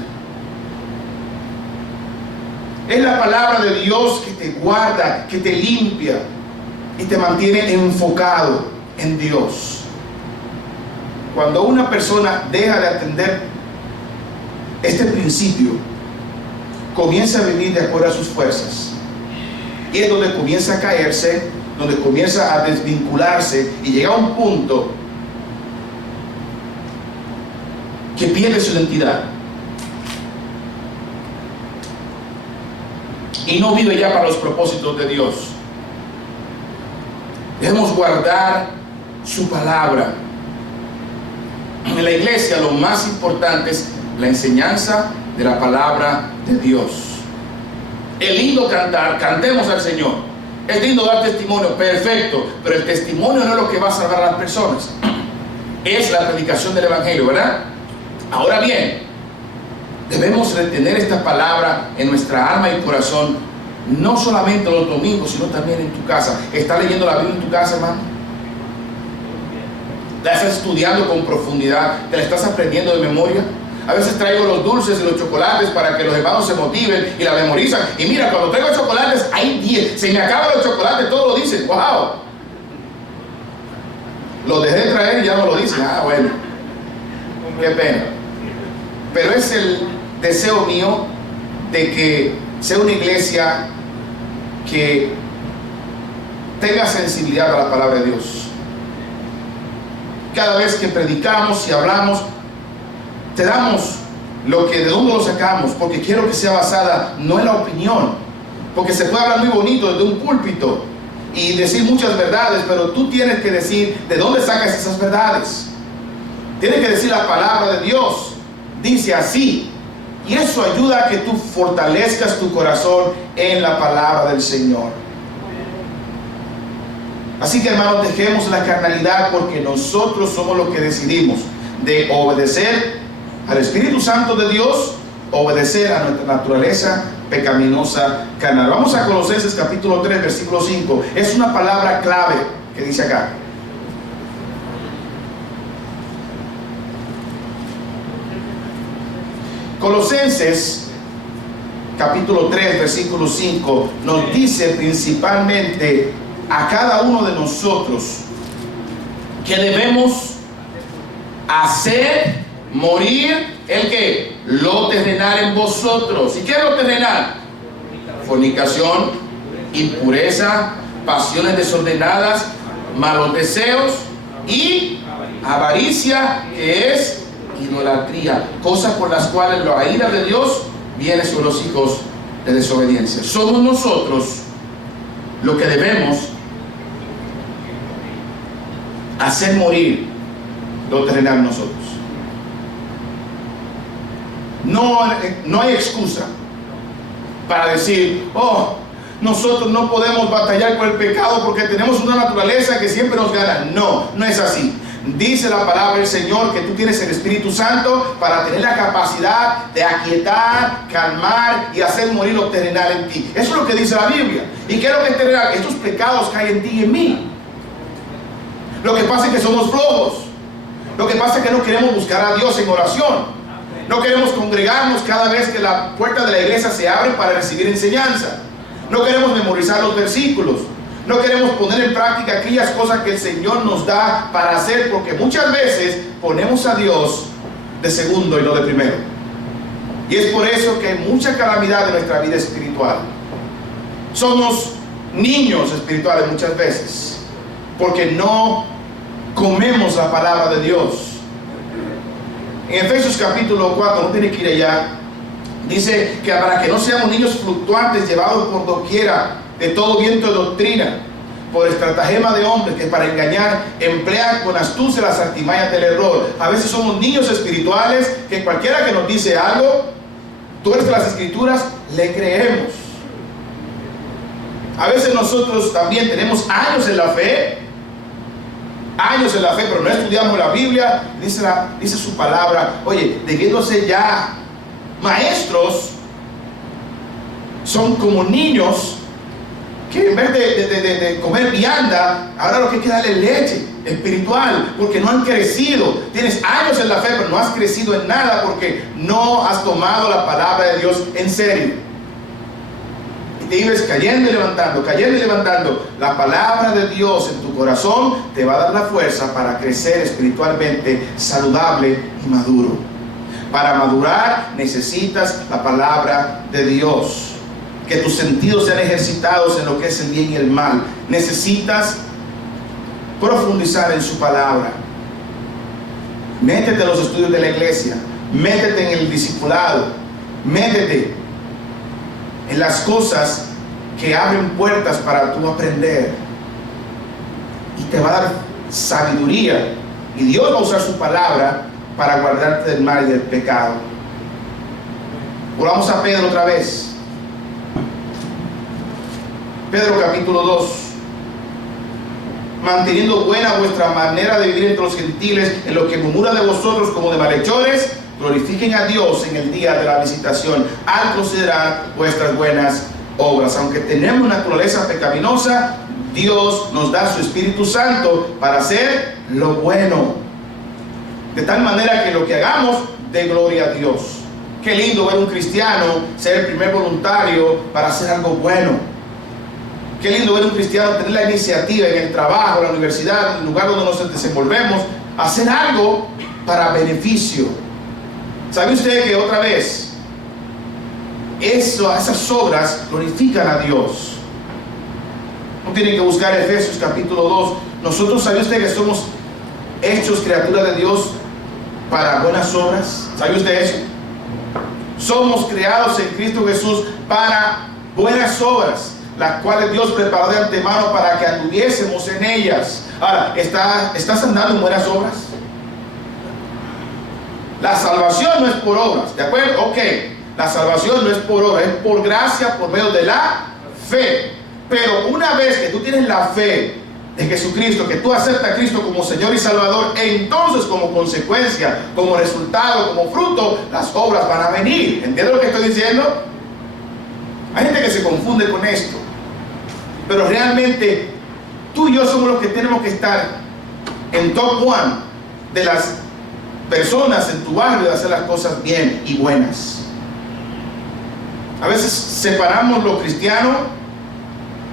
Es la palabra de Dios que te guarda, que te limpia y te mantiene enfocado en Dios. Cuando una persona deja de atender este principio, comienza a vivir de acuerdo a sus fuerzas. Y es donde comienza a caerse, donde comienza a desvincularse y llega a un punto que pierde su identidad y no vive ya para los propósitos de Dios. Debemos guardar su palabra. En la iglesia lo más importante es la enseñanza de la palabra de Dios. Es lindo cantar, cantemos al Señor. Es lindo dar testimonio, perfecto, pero el testimonio no es lo que va a salvar a las personas. Es la predicación del Evangelio, ¿verdad? Ahora bien, debemos retener esta palabra en nuestra alma y corazón, no solamente los domingos, sino también en tu casa. ¿Estás leyendo la Biblia en tu casa, hermano? ¿La estás estudiando con profundidad? ¿Te la estás aprendiendo de memoria? A veces traigo los dulces y los chocolates para que los hermanos se motiven y la memorizan. Y mira, cuando traigo chocolates, hay 10. Se me acaban los chocolates, todos lo dicen. ¡Wow! Los dejé de traer y ya no lo dicen. Ah, bueno. Qué pena. Pero es el deseo mío de que sea una iglesia que tenga sensibilidad a la palabra de Dios. Cada vez que predicamos y hablamos, te damos de dónde lo sacamos, porque quiero que sea basada no en la opinión, porque se puede hablar muy bonito desde un púlpito y decir muchas verdades, pero tú tienes que decir de dónde sacas esas verdades. Tienes que decir la palabra de Dios, dice así, y eso ayuda a que tú fortalezcas tu corazón en la palabra del Señor. Así que, hermanos, dejemos la carnalidad, porque nosotros somos los que decidimos de obedecer al Espíritu Santo de Dios, obedecer a nuestra naturaleza pecaminosa carnal. Vamos a Colosenses capítulo 3, versículo 5. Es una palabra clave que dice acá. Colosenses capítulo 3, versículo 5 nos dice principalmente a cada uno de nosotros que debemos hacer morir el que lo terrenal en vosotros. ¿Y qué es lo terrenal? Fornicación, impureza, pasiones desordenadas, malos deseos y avaricia, que es idolatría, cosas por las cuales la ira de Dios viene sobre los hijos de desobediencia. Somos nosotros lo que debemos hacer morir lo terrenal en nosotros. No hay excusa para decir, oh, nosotros no podemos batallar con el pecado porque tenemos una naturaleza que siempre nos gana. No, no es así. Dice la palabra del Señor que tú tienes el Espíritu Santo para tener la capacidad de aquietar, calmar y hacer morir lo terrenal en ti. Eso es lo que dice la Biblia. ¿Y qué es lo que es terrenal? Estos pecados caen en ti y en mí. Lo que pasa es que somos flojos. Lo que pasa es que no queremos buscar a Dios en oración. No queremos congregarnos cada vez que la puerta de la iglesia se abre para recibir enseñanza. No queremos memorizar los versículos. No queremos poner en práctica aquellas cosas que el Señor nos da para hacer, porque muchas veces ponemos a Dios de segundo y no de primero. Y es por eso que hay mucha calamidad en nuestra vida espiritual. Somos niños espirituales muchas veces, porque no comemos la palabra de Dios. En Efesios capítulo 4, no tiene que ir allá, dice que para que no seamos niños fluctuantes, llevados por doquiera de todo viento de doctrina, por estratagema de hombres que para engañar emplean con astucia las artimañas del error. A veces somos niños espirituales que cualquiera que nos dice algo, tuerce las escrituras, le creemos. A veces nosotros también tenemos años en la fe, pero no estudiamos la Biblia. Dice su palabra, oye, debiéndose ya maestros, son como niños que en vez de comer vianda, ahora lo que hay que darle leche espiritual, porque no han crecido. Tienes años en la fe, pero no has crecido en nada porque no has tomado la palabra de Dios en serio. Y te ibas cayendo y levantando, cayendo y levantando. La palabra de Dios en tu corazón te va a dar la fuerza para crecer espiritualmente saludable y maduro. Para madurar necesitas la palabra de Dios. Que tus sentidos sean ejercitados en lo que es el bien y el mal. Necesitas profundizar en su palabra. Métete en los estudios de la iglesia. Métete en el discipulado. Métete en las cosas que abren puertas para tú aprender. Y te va a dar sabiduría. Y Dios va a usar su palabra para guardarte del mal y del pecado. Volvamos a Pedro otra vez. Pedro capítulo 2. Manteniendo buena vuestra manera de vivir entre los gentiles, en lo que murmura de vosotros como de malhechores, glorifiquen a Dios en el día de la visitación, al considerar vuestras buenas obras. Aunque tenemos naturaleza pecaminosa, Dios nos da su Espíritu Santo para hacer lo bueno, de tal manera que lo que hagamos dé gloria a Dios. Qué lindo ver un cristiano ser el primer voluntario para hacer algo bueno. Qué lindo ver un cristiano tener la iniciativa en el trabajo, en la universidad, en el lugar donde nos desenvolvemos, hacer algo para beneficio. ¿Sabe usted que otra vez esas obras glorifican a Dios? No tienen que buscar Efesios capítulo 2. Nosotros, ¿sabe usted que somos hechos criaturas de Dios para buenas obras? ¿Sabe usted eso? Somos creados en Cristo Jesús para buenas obras, las cuales Dios preparó de antemano para que anduviésemos en ellas. Ahora, ¿estás andando en buenas obras? La salvación no es por obras, ¿de acuerdo? Ok, la salvación no es por obras, es por gracia, por medio de la fe. Pero una vez que tú tienes la fe de Jesucristo, que tú aceptas a Cristo como Señor y Salvador, entonces como consecuencia, como resultado, como fruto, las obras van a venir. ¿Entiendes lo que estoy diciendo? Hay gente que se confunde con esto, pero realmente tú y yo somos los que tenemos que estar en top 1 de las personas en tu barrio de hacer las cosas bien y buenas. A veces separamos lo cristiano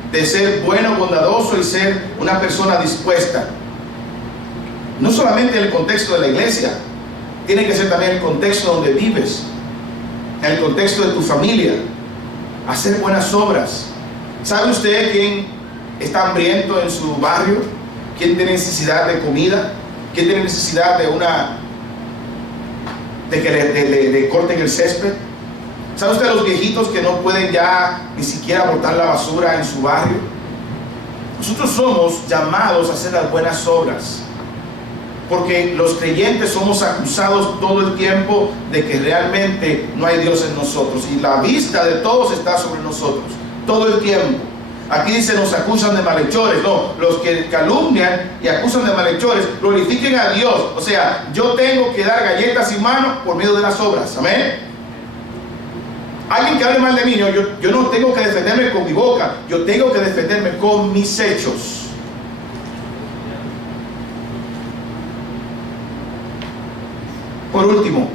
de ser bueno, bondadoso y ser una persona dispuesta. No solamente en el contexto de la iglesia, tiene que ser también el contexto donde vives, en el contexto de tu familia. Hacer buenas obras. ¿Sabe usted quién está hambriento en su barrio? ¿Quién tiene necesidad de comida? ¿Quién tiene necesidad de que le corten el césped? ¿Sabe usted los viejitos que no pueden ya ni siquiera botar la basura en su barrio? Nosotros somos llamados a hacer las buenas obras. Porque los creyentes somos acusados todo el tiempo de que realmente no hay Dios en nosotros. Y la vista de todos está sobre nosotros, todo el tiempo. Aquí dice, nos acusan de malhechores. No, los que calumnian y acusan de malhechores, glorifiquen a Dios. O sea, yo tengo que dar galletas y manos por medio de las obras. Amén. Alguien que hable mal de mí, yo no tengo que defenderme con mi boca, yo tengo que defenderme con mis hechos. Por último,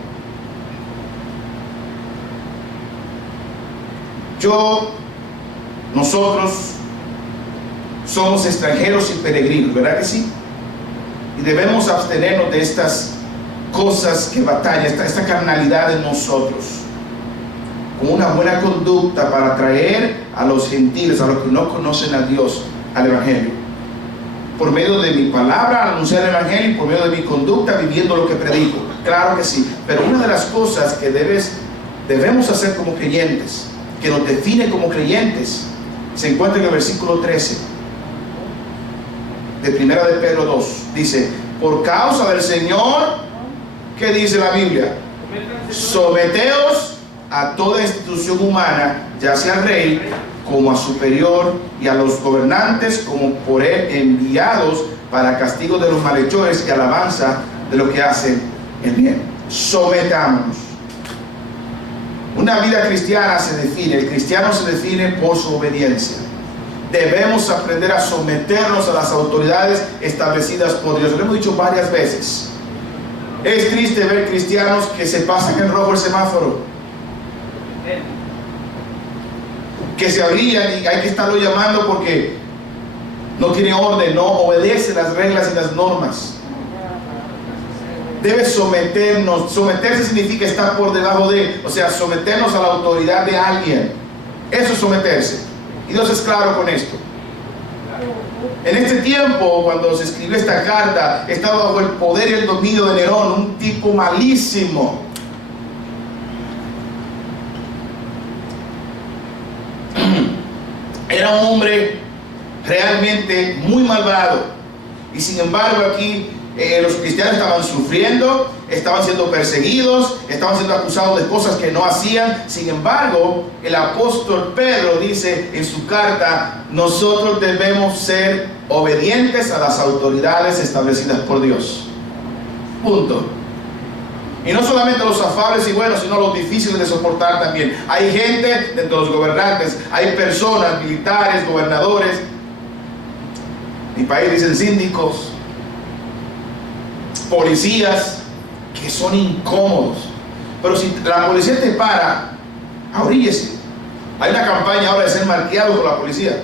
nosotros somos extranjeros y peregrinos, ¿verdad que sí? Y debemos abstenernos de estas cosas que batallan, esta carnalidad en nosotros, con una buena conducta para atraer a los gentiles, a los que no conocen a Dios, al Evangelio. Por medio de mi palabra, anunciar el Evangelio, y por medio de mi conducta, viviendo lo que predico. Claro que sí, pero una de las cosas que debemos hacer como creyentes, que nos define como creyentes, se encuentra en el versículo 13 de 1 de Pedro 2. Dice, por causa del Señor, ¿qué dice la Biblia? Someteos a toda institución humana, ya sea al rey como a superior, y a los gobernantes como por él enviados para castigo de los malhechores y alabanza de lo que hacen el bien. Sometámonos. Una vida cristiana el cristiano se define por su obediencia. Debemos aprender a someternos a las autoridades establecidas por Dios. Lo hemos dicho varias veces. Es triste ver cristianos que se pasan en rojo el semáforo, que se abrían y hay que estarlo llamando porque no tiene orden, no obedece las reglas y las normas. Debe someternos. Someterse significa estar por debajo de, o sea, someternos a la autoridad de alguien. Eso es someterse. Y Dios es claro con esto. En este tiempo, cuando se escribió esta carta, estaba bajo el poder y el dominio de Nerón, un tipo malísimo. Era un hombre realmente muy malvado. Y sin embargo aquí los cristianos estaban sufriendo, estaban siendo perseguidos, estaban siendo acusados de cosas que no hacían. Sin embargo, el apóstol Pedro dice en su carta, nosotros debemos ser obedientes a las autoridades establecidas por Dios. Punto. Y no solamente los afables y buenos, sino los difíciles de soportar también. Hay gente dentro de los gobernantes, hay personas, militares, gobernadores, mi país dicen síndicos, policías, que son incómodos. Pero si la policía te para, abríllese. Hay una campaña ahora de ser marqueado por la policía.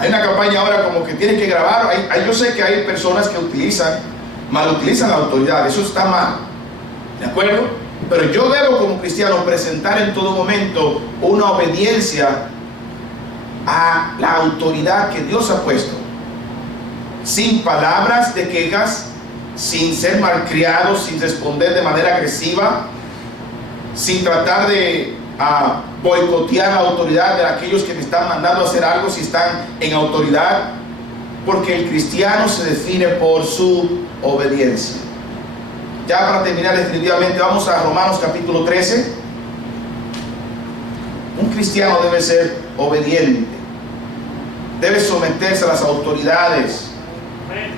Hay una campaña ahora como que tienes que grabar. Yo sé que hay personas que malutilizan la autoridad. Eso está mal, ¿de acuerdo? Pero yo debo como cristiano presentar en todo momento una obediencia a la autoridad que Dios ha puesto, sin palabras de quejas, sin ser malcriados, sin responder de manera agresiva, sin tratar de boicotear la autoridad de aquellos que me están mandando a hacer algo si están en autoridad, porque el cristiano se define por su obediencia. Ya para terminar definitivamente, vamos a Romanos capítulo 13. Un cristiano debe ser obediente, debe someterse a las autoridades,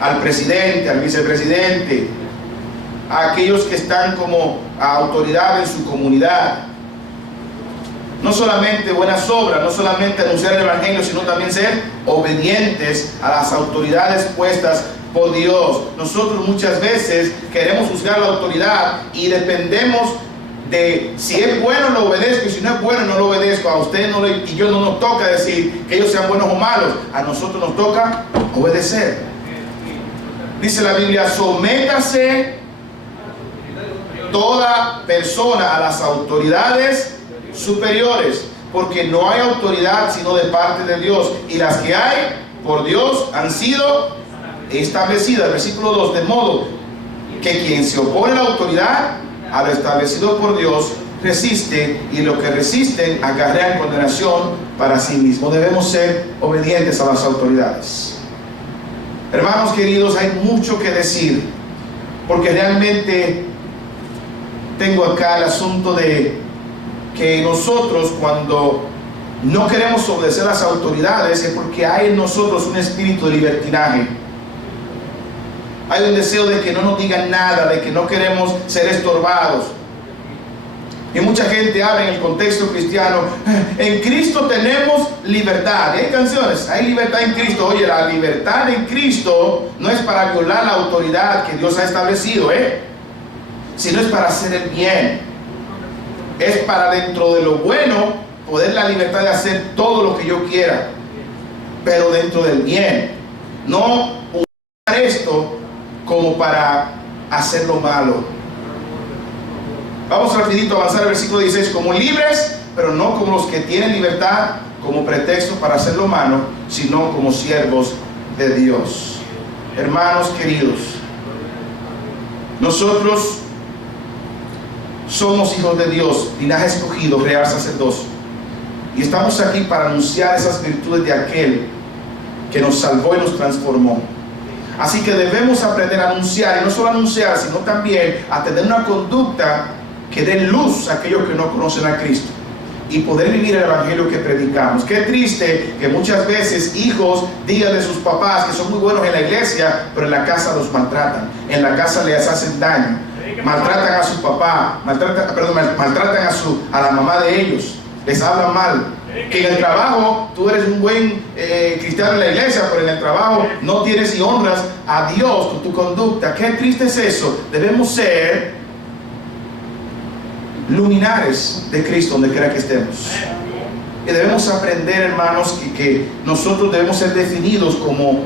al presidente, al vicepresidente, a aquellos que están como autoridad en su comunidad. No solamente buenas obras, no solamente anunciar el Evangelio, sino también ser obedientes a las autoridades puestas por Dios. Nosotros muchas veces queremos juzgar la autoridad y dependemos de si es bueno lo obedezco y si no es bueno no lo obedezco. A usted y yo no nos toca decir que ellos sean buenos o malos, a nosotros nos toca obedecer. Dice la Biblia, sométase toda persona a las autoridades superiores, porque no hay autoridad sino de parte de Dios, y las que hay por Dios han sido establecidas. Versículo 2, de modo que quien se opone a la autoridad, a lo establecido por Dios, resiste, y lo que resisten acarrean condenación para sí mismo. Debemos ser obedientes a las autoridades. Hermanos queridos, hay mucho que decir, porque realmente tengo acá el asunto de que nosotros, cuando no queremos obedecer a las autoridades, es porque hay en nosotros un espíritu de libertinaje. Hay un deseo de que no nos digan nada, de que no queremos ser estorbados. Y mucha gente habla en el contexto cristiano: en Cristo tenemos libertad. Y hay canciones: hay libertad en Cristo. Oye, la libertad en Cristo no es para violar la autoridad que Dios ha establecido, sino es para hacer el bien. Es para, dentro de lo bueno, poder la libertad de hacer todo lo que yo quiera, pero dentro del bien. No usar esto como para hacer lo malo. Vamos rapidito a avanzar al versículo 16. Como libres, pero no como los que tienen libertad como pretexto para hacer lo malo, sino como siervos de Dios. Hermanos queridos, nosotros somos hijos de Dios, linaje escogido, real sacerdocio, y estamos aquí para anunciar esas virtudes de aquel que nos salvó y nos transformó. Así que debemos aprender a anunciar, y no solo anunciar, sino también a tener una conducta que dé luz a aquellos que no conocen a Cristo, y poder vivir el evangelio que predicamos. Qué triste que muchas veces hijos digan de sus papás que son muy buenos en la iglesia, pero en la casa los maltratan, en la casa les hacen daño, maltratan a su papá, maltratan a la mamá de ellos, les hablan mal. Que en el trabajo tú eres un buen cristiano en la iglesia, pero en el trabajo no tienes y honras a Dios con tu conducta. Qué triste es eso. Debemos ser luminares de Cristo donde quiera que estemos. Y debemos aprender, hermanos, que nosotros debemos ser definidos como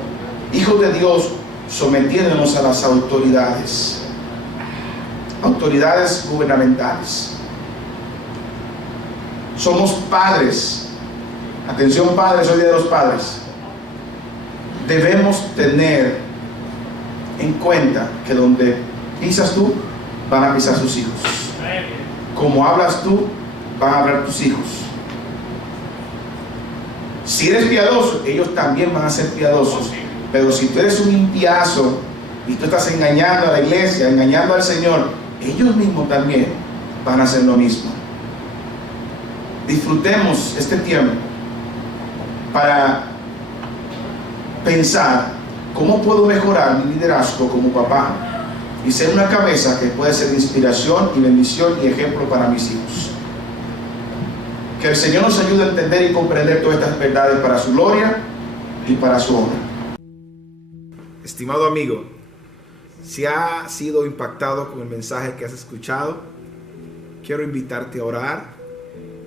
hijos de Dios, sometiéndonos a las autoridades gubernamentales. Somos padres. Atención, padres, hoy día de los padres. Debemos tener en cuenta que donde pisas tú, van a pisar sus hijos. Como hablas tú, van a hablar tus hijos. Si eres piadoso, ellos también van a ser piadosos. Pero si tú eres un impiazo y tú estás engañando a la iglesia, engañando al Señor, ellos mismos también van a hacer lo mismo. Disfrutemos este tiempo para pensar cómo puedo mejorar mi liderazgo como papá y ser una cabeza que puede ser de inspiración y bendición y ejemplo para mis hijos. Que el Señor nos ayude a entender y comprender todas estas verdades para su gloria y para su honra. Estimado amigo, si has sido impactado con el mensaje que has escuchado, quiero invitarte a orar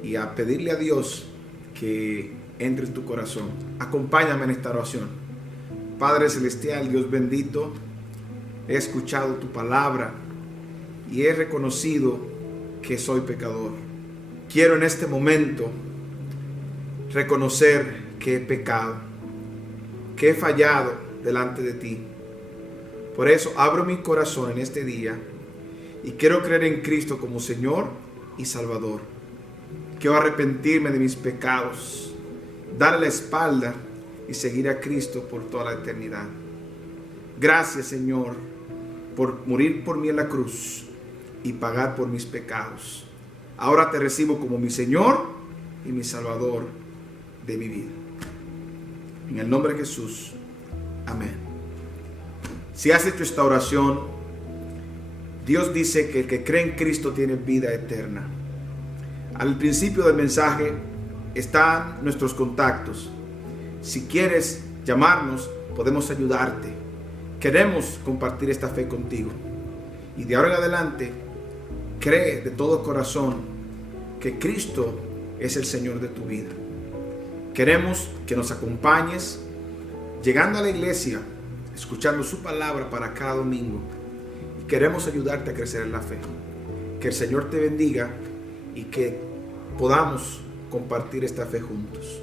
y a pedirle a Dios que entre en tu corazón. Acompáñame en esta oración. Padre Celestial, Dios bendito, he escuchado tu palabra y he reconocido que soy pecador. Quiero en este momento reconocer que he pecado, que he fallado delante de ti. Por eso abro mi corazón en este día y quiero creer en Cristo como Señor y Salvador. Quiero arrepentirme de mis pecados, darle la espalda y seguir a Cristo por toda la eternidad. Gracias, Señor, por morir por mí en la cruz y pagar por mis pecados. Ahora te recibo como mi Señor y mi Salvador de mi vida. En el nombre de Jesús. Amén. Si has hecho esta oración, Dios dice que el que cree en Cristo tiene vida eterna. Al principio del mensaje están nuestros contactos. Si quieres llamarnos, podemos ayudarte. Queremos compartir esta fe contigo. Y de ahora en adelante, cree de todo corazón que Cristo es el Señor de tu vida. Queremos que nos acompañes llegando a la iglesia, escuchando su palabra para cada domingo. Y queremos ayudarte a crecer en la fe. Que el Señor te bendiga y que podamos compartir esta fe juntos.